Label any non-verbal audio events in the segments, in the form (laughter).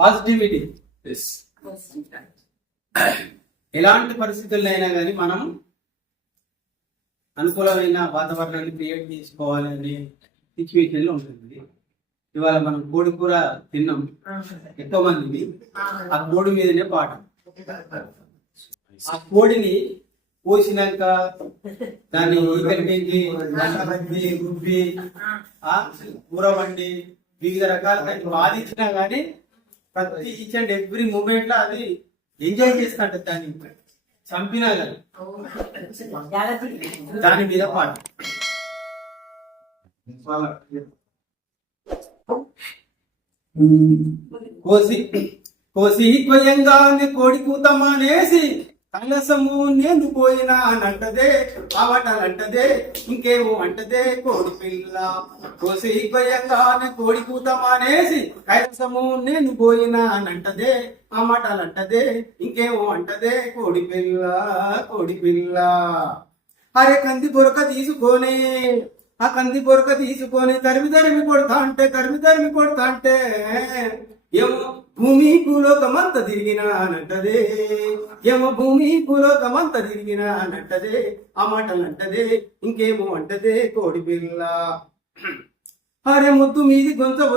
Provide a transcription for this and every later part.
Positivity ఎలాంటి పరిస్థితుల్లో అయినా కానీ మనం అనుకూలమైన వాతావరణాన్ని క్రియేట్ చేసుకోవాలనే సిచ్యువేషన్లో ఉంటుంది. ఇవాళ మనం కోడి కూర తిన్నాం. ఎక్కువ మంది ఆ కోడి మీదనే పాట ఆ కోడిని పోసినాక దాన్ని (laughs) రుబ్బి ఆ కూర వండి వివిధ రకాలుగా బాధించినా కానీ ప్రతి ఈచ్ అండ్ ఎవ్రీ మూమెంట్లో అది ఎంజాయ్ చేస్తాంట దాన్ని. చంపినా కానీ దాని మీద పాట. కోసి కోసి కొయ్యంగానే కోడి కూతమానేసి కలసము నేను పోయినా అనంటదే అవటలంటదే ఇంకేమో అంటదే కోడి పిల్ల. కోసి కొయ్యంగానే కోడి కూతమానేసి కలసము నేను పోయినా అనంటదే ఆ ఇంకేమో అంటదే కోడి పిల్ల కోడి పిల్ల. అరే కంది పొరక తీసుకొని ఆ కంది పొరక తీసుకొని తరిమి తరిమి కొడతా అంటే తరిమి తరిమి కొడతా అంటే ఏమో భూమి భూలోకమంత తిరిగినా అనంటదే ఏమో భూమి భూలోకమంత తిరిగినా అనంటదే ఆ మాటలంటదే. ఇంకేమో అంటదే కోడి పిల్ల. అరే ముద్దు మీది కొంచెం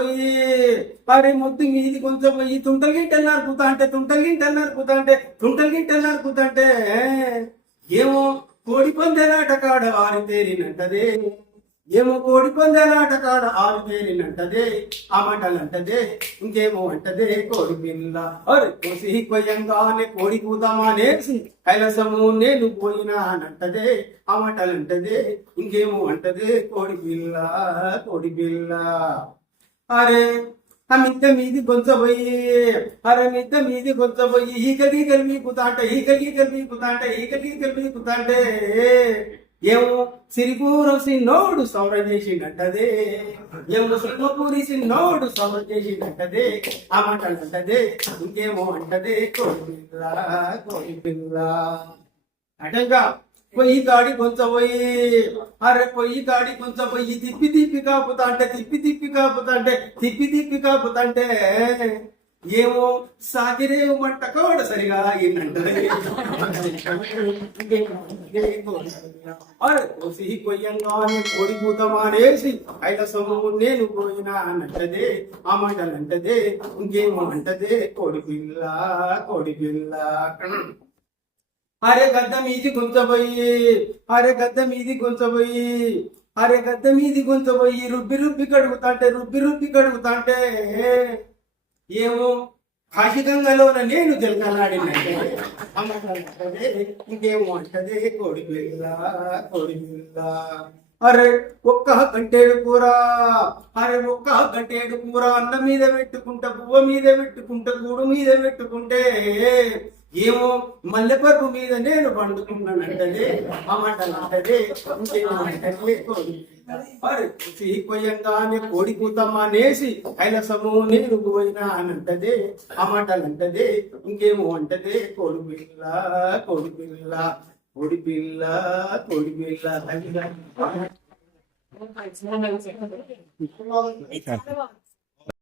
అరే ముద్దు మీది కొంచెం పోయి. తుంటలు గింటలు నరుకుతా అంటే తుంటలు గింటలు నరుకుతా అంటే తుంటలు గింటలు నరుకుతా అంటే ఏమో కోడి పందేలాట కాడ వారి తేరినంటదే ఏమో కోడి పందేలాట కాడ ఆరు తేలినంటదే ఆ మంటలంటదే ఇంకేమో అంటదే కోడి పిల్ల. అరే కోసి కొయ్యంగానే కోడి కూతామానేసి కైలసము నేను పోయినా అనంటదే ఆ మంటలంటదే ఇంకేమో అంటదే కోడి పిల్ల కోడి పిల్ల. అరే ఆ మిద్ద మీది కొంచబోయి అరే మిద్ద మీది కొంచబోయి ఈకలి ఈ మీకుతాంట ఈకలి ఈకలి ఈ ఈకలి ఈకలి కుతాంటే ఏమో సిరిపూరం సిన్నోడు సౌర చేసిండదే ఏమో సింహపూరి సిన్నోడు సౌర చేసిండదే ఆ మాట అంటదే. ఇంకేమో అంటదే. కోడి పిల్ల కోడి పిల్ల అటంగా పొయ్యి కాడి కొంచెం పోయి అరే పొయ్యి కాడి కొంచెం పోయి తిప్పి తిప్పి కాపుతా అంటే తిప్పి తిప్పి కాపుతా అంటే తిప్పి తిప్పి కాపుతా అంటే. ఏమో సాగిరే మంట సరిగా ఏంటంటే కోసి కొయ్యంగానే కోడి కైలసము నేను పోయిన అనంటదే ఆ మంటలంటదే ఇంకేమో అంటదే కోడి పిల్ల కోడి పిల్ల. అరే గద్ద మీది గుంచబోయి అరే గద్ద మీది గుంచబోయి అరే గద్ద మీది గుంచబోయి రుబ్బి రుబ్బి కడుగుతాంటే రుబ్బి రుబ్బి కడుగుతాంటే. ఏమో కాశిగంగలోన నేను జలకలాడినంటే అమ్మకంటే ఇంకేమో అంటదే కోడి పిల్ల కోడి పిల్ల. అరే ఒక్క గంటేడు కూర? అరే ఒక్క గంటేడు కూర? అన్న మీద పెట్టుకుంటా బువ్వ మీద పెట్టుకుంటా గూడు మీద పెట్టుకుంటే ఏమో మల్లెపరుపు మీద నేను పండుకున్నానంటదే ఆ మాటలు కోడి అరే కొయ్యంగానే కోడి కూతమ్మ నేసి కైలసము నేను పోయినా అనంటది. ఆ మాటలు అంటదే ఇంకేమో అంటది. కోడి పిల్ల కోడి పిల్ల. కోడి పిల్ల కోడి పిల్ల బాగుంది